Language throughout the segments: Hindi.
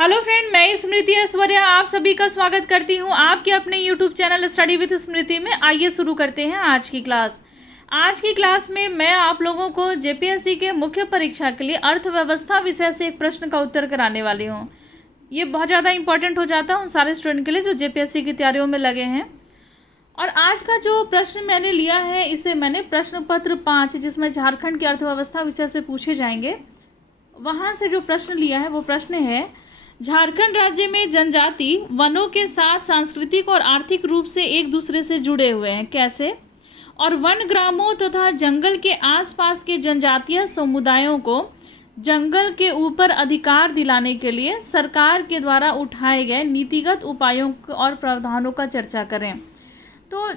हेलो फ्रेंड, मैं स्मृति ऐश्वर्य आप सभी का स्वागत करती हूं आपके अपने यूट्यूब चैनल स्टडी विद स्मृति में। आइए शुरू करते हैं आज की क्लास। आज की क्लास में मैं आप लोगों को जेपीएससी के मुख्य परीक्षा के लिए अर्थव्यवस्था विषय से एक प्रश्न का उत्तर कराने वाली हूं। ये बहुत ज़्यादा इंपॉर्टेंट हो जाता है उन सारे स्टूडेंट के लिए जो जेपीएससी की तैयारियों में लगे हैं। और आज का जो प्रश्न मैंने लिया है इसे मैंने प्रश्न पत्र 5, जिसमें झारखंड की अर्थव्यवस्था विषय से पूछे जाएंगे, वहाँ से जो प्रश्न लिया है वो प्रश्न है, झारखंड राज्य में जनजाति वनों के साथ सांस्कृतिक और आर्थिक रूप से एक दूसरे से जुड़े हुए हैं, कैसे? और वन ग्रामों तथा जंगल के आसपास के जनजातीय समुदायों को जंगल के ऊपर अधिकार दिलाने के लिए सरकार के द्वारा उठाए गए नीतिगत उपायों और प्रावधानों का चर्चा करें। तो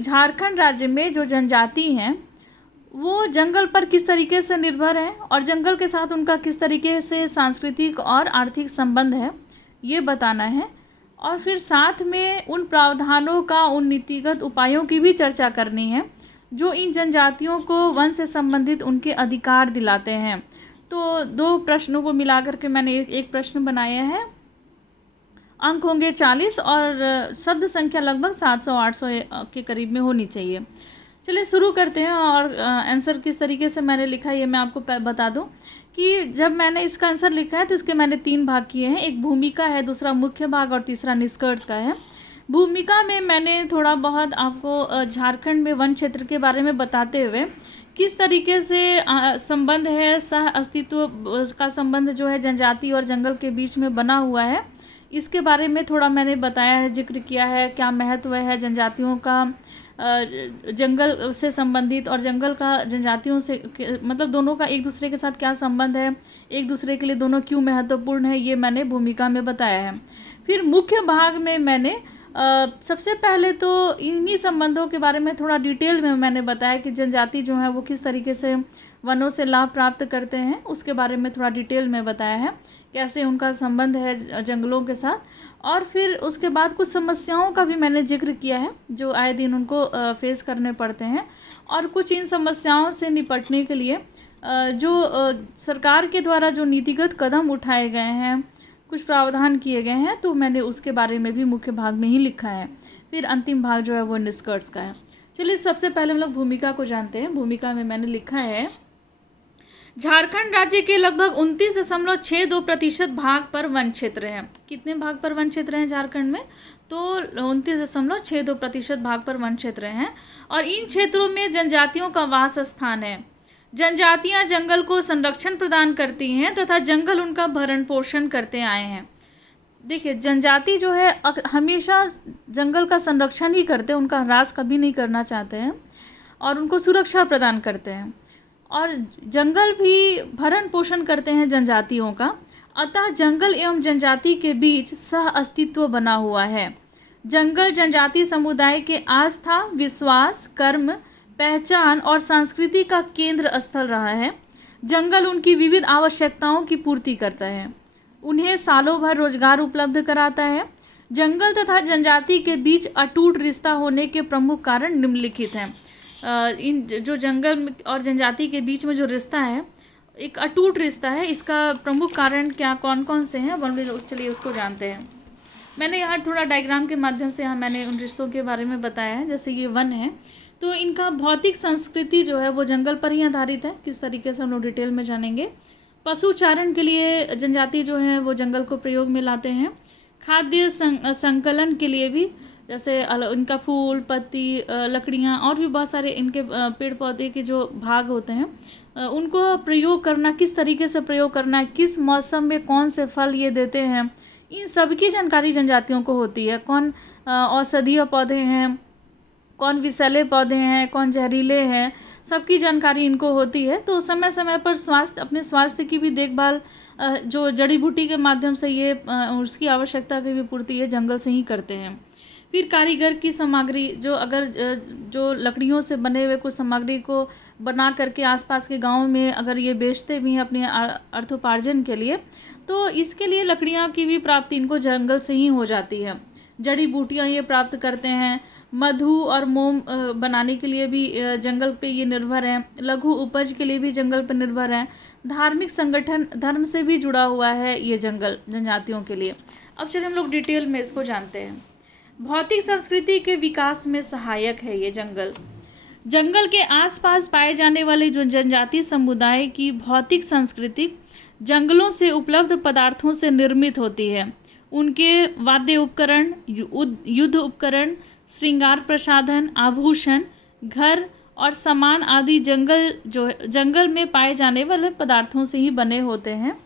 झारखंड राज्य में जो जनजाति हैं वो जंगल पर किस तरीके से निर्भर है और जंगल के साथ उनका किस तरीके से सांस्कृतिक और आर्थिक संबंध है, ये बताना है। और फिर साथ में उन प्रावधानों का, उन नीतिगत उपायों की भी चर्चा करनी है जो इन जनजातियों को वन से संबंधित उनके अधिकार दिलाते हैं। तो दो प्रश्नों को मिलाकर के मैंने एक प्रश्न बनाया है। अंक होंगे 40 और शब्द संख्या लगभग 700-800 के करीब में होनी चाहिए। चलिए शुरू करते हैं। और आंसर किस तरीके से मैंने लिखा है ये मैं आपको बता दूं कि जब मैंने इसका आंसर लिखा है तो इसके मैंने 3 भाग किए हैं। एक भूमिका है, दूसरा मुख्य भाग और तीसरा निष्कर्ष का है। भूमिका में मैंने थोड़ा बहुत आपको झारखंड में वन क्षेत्र के बारे में बताते हुए किस तरीके से संबंध है, सह अस्तित्व का संबंध जो है जनजाति और जंगल के बीच में बना हुआ है, इसके बारे में थोड़ा मैंने बताया है, जिक्र किया है। क्या महत्व है जनजातियों का जंगल से संबंधित और जंगल का जनजातियों से, मतलब दोनों का एक दूसरे के साथ क्या संबंध है, एक दूसरे के लिए दोनों क्यों महत्वपूर्ण है, ये मैंने भूमिका में बताया है। फिर मुख्य भाग में मैंने सबसे पहले तो इन्हीं संबंधों के बारे में थोड़ा डिटेल में मैंने बताया कि जनजाति जो है वो किस तरीके से वनों से लाभ प्राप्त करते हैं, उसके बारे में थोड़ा डिटेल में बताया है, कैसे उनका संबंध है जंगलों के साथ। और फिर उसके बाद कुछ समस्याओं का भी मैंने जिक्र किया है जो आए दिन उनको फेस करने पड़ते हैं, और कुछ इन समस्याओं से निपटने के लिए जो सरकार के द्वारा जो नीतिगत कदम उठाए गए हैं, कुछ प्रावधान किए गए हैं, तो मैंने उसके बारे में भी मुख्य भाग में ही लिखा है। फिर अंतिम भाग जो है वो निष्कर्ष का है। चलिए सबसे पहले हम लोग भूमिका को जानते हैं। भूमिका में मैंने लिखा है, झारखंड राज्य के लगभग 29.62% भाग पर वन क्षेत्र है। कितने भाग पर वन क्षेत्र हैं झारखंड में? तो 29.62% भाग पर वन क्षेत्र हैं। और इन क्षेत्रों में जनजातियों का वास स्थान है। जनजातियां जंगल को संरक्षण प्रदान करती हैं तथा जंगल उनका भरण पोषण करते आए हैं। देखिए, जनजाति जो है हमेशा जंगल का संरक्षण ही करते हैं, उनका ह्रास कभी नहीं करना चाहते हैं और उनको सुरक्षा प्रदान करते हैं। और जंगल भी भरण पोषण करते हैं जनजातियों का। अतः जंगल एवं जनजाति के बीच सह अस्तित्व बना हुआ है। जंगल जनजाति समुदाय के आस्था, विश्वास, कर्म, पहचान और संस्कृति का केंद्र स्थल रहा है। जंगल उनकी विविध आवश्यकताओं की पूर्ति करता है, उन्हें सालों भर रोजगार उपलब्ध कराता है। जंगल तथा जनजाति के बीच अटूट रिश्ता होने के प्रमुख कारण निम्नलिखित हैं। इन जो जंगल और जनजाति के बीच में जो रिश्ता है, एक अटूट रिश्ता है, इसका प्रमुख कारण क्या, कौन कौन से हैं, चलिए उसको जानते हैं। मैंने यहाँ थोड़ा डायग्राम के माध्यम से यहाँ मैंने उन रिश्तों के बारे में बताया है। जैसे ये वन है तो इनका भौतिक संस्कृति जो है वो जंगल पर ही आधारित है, किस तरीके से हम लोग डिटेल में जानेंगे। पशुचारण के लिए जनजाति जो है वो जंगल को प्रयोग में लाते हैं। खाद्य संकलन के लिए भी, जैसे इनका फूल, पत्ती, लकड़ियाँ और भी बहुत सारे इनके पेड़ पौधे के जो भाग होते हैं उनको प्रयोग करना, किस तरीके से प्रयोग करना है, किस मौसम में कौन से फल ये देते हैं, इन सब की जानकारी जनजातियों को होती है। कौन औषधीय पौधे हैं, कौन विषैले पौधे हैं, कौन जहरीले हैं, सबकी जानकारी इनको होती है। तो समय समय पर अपने स्वास्थ्य की भी देखभाल जो जड़ी बूटी के माध्यम से ये उसकी आवश्यकता की भी पूर्ति ये जंगल से ही करते हैं। फिर कारीगर की सामग्री, जो लकड़ियों से बने हुए कुछ सामग्री को बना करके आसपास के गांव में अगर ये बेचते भी हैं अपने अर्थोपार्जन के लिए, तो इसके लिए लकड़ियां की भी प्राप्ति इनको जंगल से ही हो जाती है। जड़ी बूटियां ये प्राप्त करते हैं। मधु और मोम बनाने के लिए भी जंगल पे ये निर्भर हैं। लघु उपज के लिए भी जंगल पर निर्भर हैं। धार्मिक संगठन, धर्म से भी जुड़ा हुआ है ये जंगल जनजातियों के लिए। अब चलिए हम लोग डिटेल में इसको जानते हैं। भौतिक संस्कृति के विकास में सहायक है ये जंगल। जंगल के आसपास पाए जाने वाले जो जनजातीय समुदाय की भौतिक संस्कृति जंगलों से उपलब्ध पदार्थों से निर्मित होती है। उनके वाद्य उपकरण, युद्ध उपकरण, श्रृंगार प्रसाधन, आभूषण, घर और सामान आदि जंगल में पाए जाने वाले पदार्थों से ही बने होते हैं।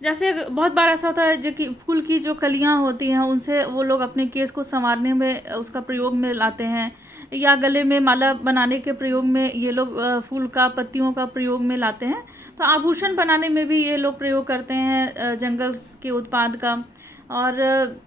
जैसे बहुत बार ऐसा होता है जो कि फूल की जो कलियां होती हैं उनसे वो लोग अपने केस को संवारने में उसका प्रयोग में लाते हैं, या गले में माला बनाने के प्रयोग में ये लोग फूल का, पत्तियों का प्रयोग में लाते हैं। तो आभूषण बनाने में भी ये लोग प्रयोग करते हैं जंगल के उत्पाद का। और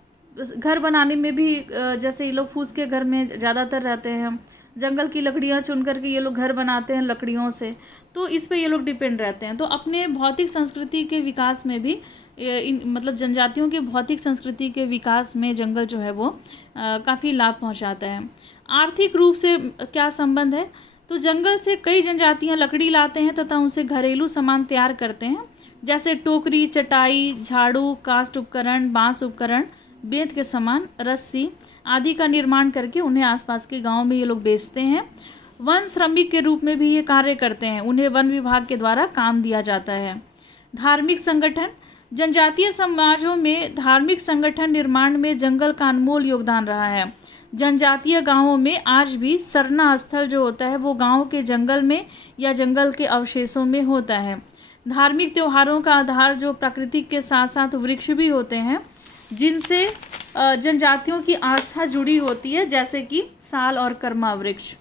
घर बनाने में भी जैसे ये लोग फूस के घर में ज़्यादातर रहते हैं, जंगल की लकड़ियाँ चुन करके ये लोग घर बनाते हैं लकड़ियों से, तो इस पे ये लोग डिपेंड रहते हैं। तो अपने भौतिक संस्कृति के विकास में भी मतलब जनजातियों के भौतिक संस्कृति के विकास में जंगल जो है वो काफ़ी लाभ पहुंचाता है। आर्थिक रूप से क्या संबंध है, तो जंगल से कई जनजातियां लकड़ी लाते हैं तथा उनसे घरेलू सामान तैयार करते हैं, जैसे टोकरी, चटाई, झाड़ू, काष्ठ उपकरण, बांस उपकरण, बेंत के सामान, रस्सी आदि का निर्माण करके उन्हें आसपास के गाँव में ये लोग बेचते हैं। वन श्रमिक के रूप में भी ये कार्य करते हैं, उन्हें वन विभाग के द्वारा काम दिया जाता है। धार्मिक संगठन, जनजातीय समाजों में धार्मिक संगठन निर्माण में जंगल का अनमोल योगदान रहा है। जनजातीय गांवों में आज भी सरना स्थल जो होता है वो गांव के जंगल में या जंगल के अवशेषों में होता है। धार्मिक त्योहारों का आधार जो प्रकृति के साथ साथ वृक्ष भी होते हैं जिनसे जनजातियों की आस्था जुड़ी होती है, जैसे कि साल और कर्मा वृक्ष।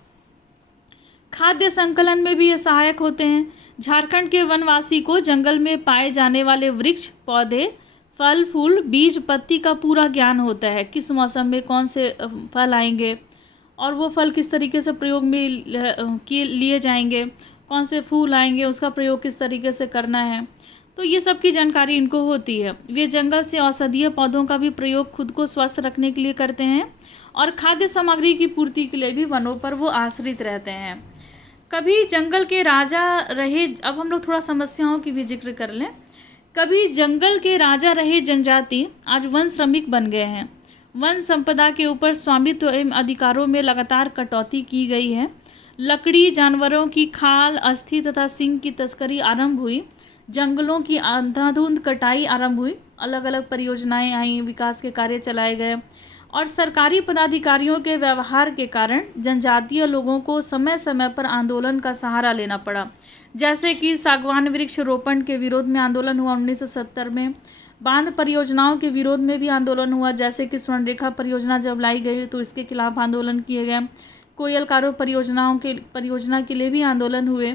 खाद्य संकलन में भी ये सहायक होते हैं। झारखंड के वनवासी को जंगल में पाए जाने वाले वृक्ष, पौधे, फल, फूल, बीज, पत्ती का पूरा ज्ञान होता है। किस मौसम में कौन से फल आएंगे और वो फल किस तरीके से प्रयोग में लिए जाएंगे, कौन से फूल आएंगे, उसका प्रयोग किस तरीके से करना है, तो ये सब की जानकारी इनको होती है। वे जंगल से औषधीय पौधों का भी प्रयोग खुद को स्वस्थ रखने के लिए करते हैं और खाद्य सामग्री की पूर्ति के लिए भी वनों पर वो आश्रित रहते हैं। कभी जंगल के राजा रहे, अब हम लोग थोड़ा समस्याओं की भी जिक्र कर लें। कभी जंगल के राजा रहे जनजाति आज वन श्रमिक बन गए हैं। वन संपदा के ऊपर स्वामित्व एवं अधिकारों में लगातार कटौती की गई है। लकड़ी, जानवरों की खाल, अस्थि तथा सींग की तस्करी आरंभ हुई। जंगलों की अंधाधुंध कटाई आरंभ हुई। अलग अलग परियोजनाएं आई, विकास के कार्य चलाए गए और सरकारी पदाधिकारियों के व्यवहार के कारण जनजातीय लोगों को समय समय पर आंदोलन का सहारा लेना पड़ा। जैसे कि सागवान वृक्ष रोपण के विरोध में आंदोलन हुआ 1970 में। बांध परियोजनाओं के विरोध में भी आंदोलन हुआ, जैसे कि स्वर्णरेखा परियोजना जब लाई गई तो इसके खिलाफ आंदोलन किए गए। कोयलकारो परियोजना के लिए भी आंदोलन हुए।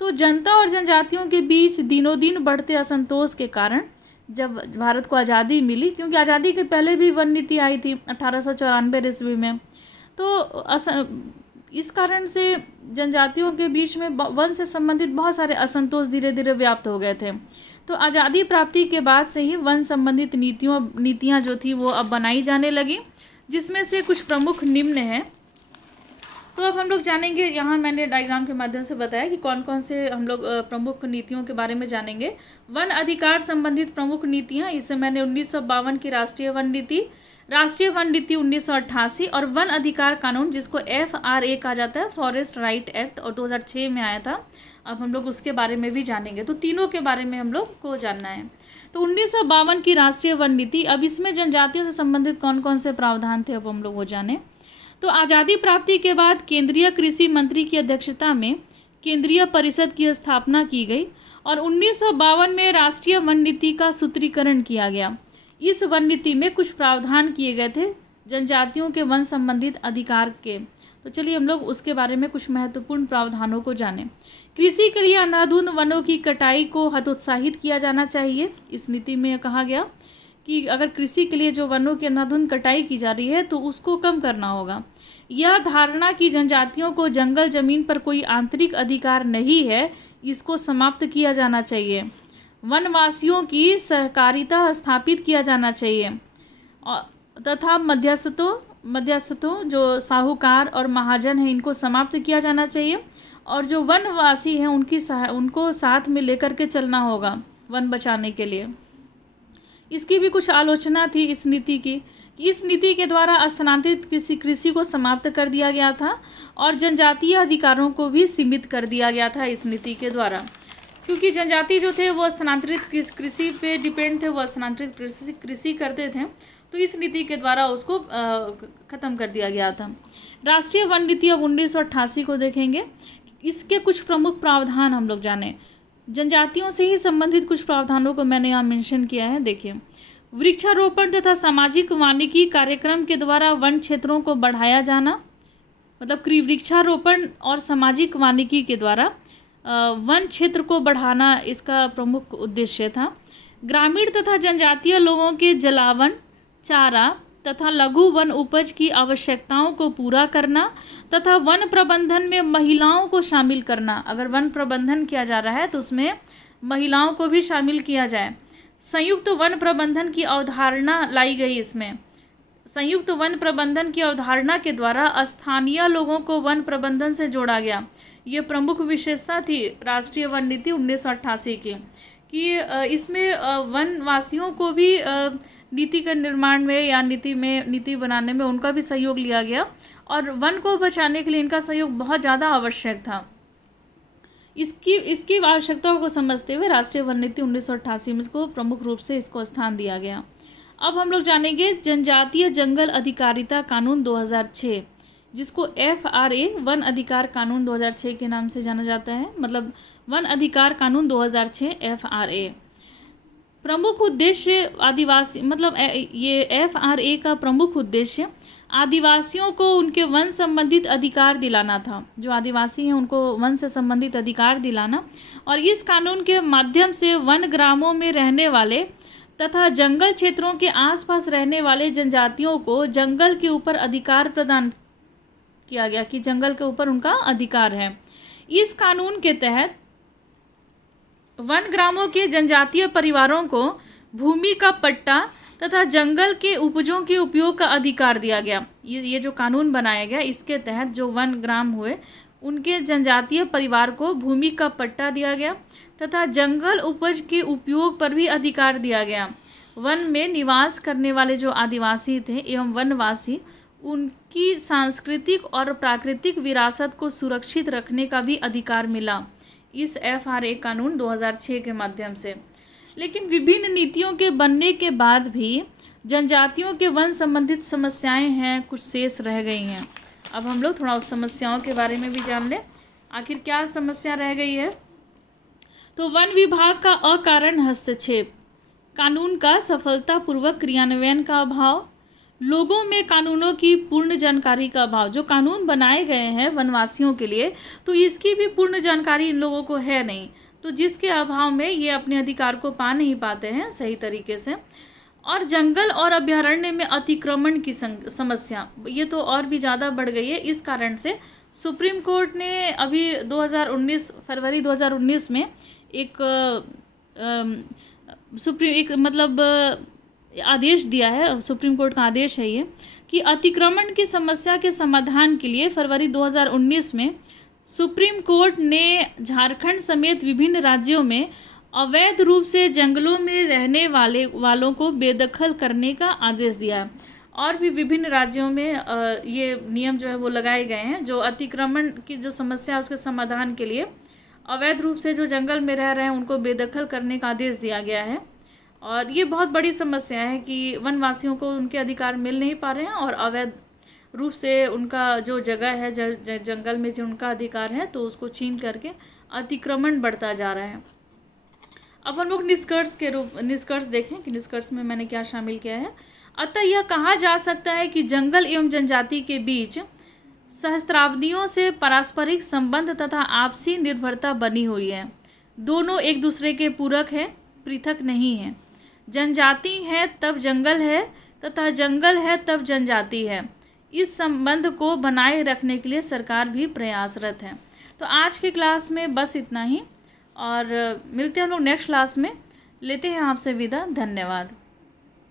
तो जनता और जनजातियों के बीच दिनों दिन बढ़ते असंतोष के कारण जब भारत को आज़ादी मिली, क्योंकि आज़ादी के पहले भी वन नीति आई थी 1894 ईस्वी में, तो इस कारण से जनजातियों के बीच में वन से संबंधित बहुत सारे असंतोष धीरे धीरे व्याप्त हो गए थे। तो आज़ादी प्राप्ति के बाद से ही वन संबंधित नीतियाँ जो थी वो अब बनाई जाने लगी, जिसमें से कुछ प्रमुख निम्न हैं। तो अब हम लोग जानेंगे, यहाँ मैंने डायग्राम के माध्यम से बताया कि कौन कौन से हम लोग प्रमुख नीतियों के बारे में जानेंगे। वन अधिकार संबंधित प्रमुख नीतियाँ, इससे मैंने 1952 की राष्ट्रीय वन नीति, राष्ट्रीय वन नीति 1988 और वन अधिकार कानून जिसको FRA कहा जाता है, फॉरेस्ट राइट एक्ट, और 2006 में आया था। अब हम लोग उसके बारे में भी जानेंगे। तो तीनों के बारे में हम लोग को जानना है। तो 1952 की राष्ट्रीय वन नीति, अब इसमें जनजातियों से संबंधित कौन कौन से प्रावधान थे अब हम लोग वो जाने। तो आज़ादी प्राप्ति के बाद केंद्रीय कृषि मंत्री की अध्यक्षता में केंद्रीय परिषद की स्थापना की गई और 1952 में राष्ट्रीय वन नीति का सूत्रीकरण किया गया। इस वन नीति में कुछ प्रावधान किए गए थे जनजातियों के वन संबंधित अधिकार के। तो चलिए हम लोग उसके बारे में कुछ महत्वपूर्ण प्रावधानों को जानें। कृषि के लिए अंधाधुंध वनों की कटाई को हतोत्साहित किया जाना चाहिए। इस नीति में कहा गया कि अगर कृषि के लिए जो वनों की अंधाधुंध कटाई की जा रही है तो उसको कम करना होगा। यह धारणा कि जनजातियों को जंगल जमीन पर कोई आंतरिक अधिकार नहीं है, इसको समाप्त किया जाना चाहिए। वनवासियों की सहकारिता स्थापित किया जाना चाहिए तथा मध्यस्थों जो साहूकार और महाजन हैं इनको समाप्त किया जाना चाहिए और जो वनवासी हैं उनको साथ में लेकर के चलना होगा वन बचाने के लिए। इसकी भी कुछ आलोचना थी इस नीति की, कि इस नीति के द्वारा स्थानांतरित कृषि को समाप्त कर दिया गया था और जनजातीय अधिकारों को भी सीमित कर दिया गया था इस नीति के द्वारा, क्योंकि जनजाति जो थे वो स्थानांतरित कृषि पे डिपेंड थे, वो स्थानांतरित कृषि करते थे, तो इस नीति के द्वारा उसको ख़त्म कर दिया गया था। राष्ट्रीय वन नीति अब 1988 को देखेंगे। इसके कुछ प्रमुख प्रावधान हम लोग जाने। जनजातियों से ही संबंधित कुछ प्रावधानों को मैंने यहाँ मेंशन किया है। देखिए, वृक्षारोपण तथा सामाजिक वानिकी कार्यक्रम के द्वारा वन क्षेत्रों को बढ़ाया जाना, मतलब वृक्षारोपण और सामाजिक वानिकी के द्वारा वन क्षेत्र को बढ़ाना इसका प्रमुख उद्देश्य था। ग्रामीण तथा जनजातीय लोगों के जलावन, चारा तथा लघु वन उपज की आवश्यकताओं को पूरा करना तथा वन प्रबंधन में महिलाओं को शामिल करना। अगर वन प्रबंधन किया जा रहा है तो उसमें महिलाओं को भी शामिल किया जाए। संयुक्त वन प्रबंधन की अवधारणा लाई गई। इसमें संयुक्त वन प्रबंधन की अवधारणा के द्वारा स्थानीय लोगों को वन प्रबंधन से जोड़ा गया। ये प्रमुख विशेषता थी राष्ट्रीय वन नीति 1988 की, कि इसमें वनवासियों को भी नीति के निर्माण में या नीति बनाने में उनका भी सहयोग लिया गया और वन को बचाने के लिए इनका सहयोग बहुत ज़्यादा आवश्यक था। इसकी आवश्यकताओं को समझते हुए राष्ट्रीय वन नीति 1988 में इसको प्रमुख रूप से इसको स्थान दिया गया। अब हम लोग जानेंगे जनजातीय जंगल अधिकारिता कानून 2006, जिसको FRA वन अधिकार कानून 2006 के नाम से जाना जाता है, मतलब वन अधिकार कानून 2006 FRA। प्रमुख उद्देश्य आदिवासी, मतलब ये FRA का प्रमुख उद्देश्य आदिवासियों को उनके वन संबंधित अधिकार दिलाना था। जो आदिवासी हैं उनको वन से संबंधित अधिकार दिलाना, और इस कानून के माध्यम से वन ग्रामों में रहने वाले तथा जंगल क्षेत्रों के आसपास रहने वाले जनजातियों को जंगल के ऊपर अधिकार प्रदान किया गया, कि जंगल के ऊपर उनका अधिकार है। इस कानून के तहत वन ग्रामों के जनजातीय परिवारों को भूमि का पट्टा तथा जंगल के उपजों के उपयोग का अधिकार दिया गया। ये जो कानून बनाया गया, इसके तहत जो वन ग्राम हुए उनके जनजातीय परिवार को भूमि का पट्टा दिया गया तथा जंगल उपज के उपयोग पर भी अधिकार दिया गया। वन में निवास करने वाले जो आदिवासी थे एवं वनवासी, उनकी सांस्कृतिक और प्राकृतिक विरासत को सुरक्षित रखने का भी अधिकार मिला इस FRA कानून 2006 के माध्यम से। लेकिन विभिन्न नीतियों के बनने के बाद भी जनजातियों के वन संबंधित समस्याएं हैं, कुछ शेष रह गई हैं। अब हम लोग थोड़ा उस समस्याओं के बारे में भी जान लें, आखिर क्या समस्या रह गई है। तो वन विभाग का अकारण हस्तक्षेप, कानून का सफलतापूर्वक क्रियान्वयन का अभाव, लोगों में कानूनों की पूर्ण जानकारी का अभाव। जो कानून बनाए गए हैं वनवासियों के लिए, तो इसकी भी पूर्ण जानकारी इन लोगों को है नहीं, तो जिसके अभाव में ये अपने अधिकार को पा नहीं पाते हैं सही तरीके से। और जंगल और अभयारण्य में अतिक्रमण की समस्या, ये तो और भी ज़्यादा बढ़ गई है। इस कारण से सुप्रीम कोर्ट ने अभी फरवरी 2019 में एक आदेश दिया है, सुप्रीम कोर्ट का आदेश है ये, कि अतिक्रमण की समस्या के समाधान के लिए फरवरी 2019 में सुप्रीम कोर्ट ने झारखंड समेत विभिन्न राज्यों में अवैध रूप से जंगलों में रहने वालों को बेदखल करने का आदेश दिया है। और भी विभिन्न राज्यों में ये नियम जो है वो लगाए गए हैं, जो अतिक्रमण की जो समस्या है उसके समाधान के लिए अवैध रूप से जो जंगल में रह रहे हैं उनको बेदखल करने का आदेश दिया गया है। और ये बहुत बड़ी समस्या है कि वनवासियों को उनके अधिकार मिल नहीं पा रहे हैं और अवैध रूप से उनका जो जगह है जंगल में जो उनका अधिकार है तो उसको छीन करके अतिक्रमण बढ़ता जा रहा है। अब हम लोग निष्कर्ष देखें कि निष्कर्ष में मैंने क्या शामिल किया है। अतः यह कहा जा सकता है कि जंगल एवं जनजाति के बीच सहस्त्राब्दियों से पारस्परिक संबंध तथा आपसी निर्भरता बनी हुई है। दोनों एक दूसरे के पूरक हैं, पृथक नहीं है। जनजाति है तब जंगल है तथा जंगल है तब जनजाति है। इस संबंध को बनाए रखने के लिए सरकार भी प्रयासरत है। तो आज की क्लास में बस इतना ही, और मिलते हैं हम लोग नेक्स्ट क्लास में। लेते हैं आपसे विदा। धन्यवाद।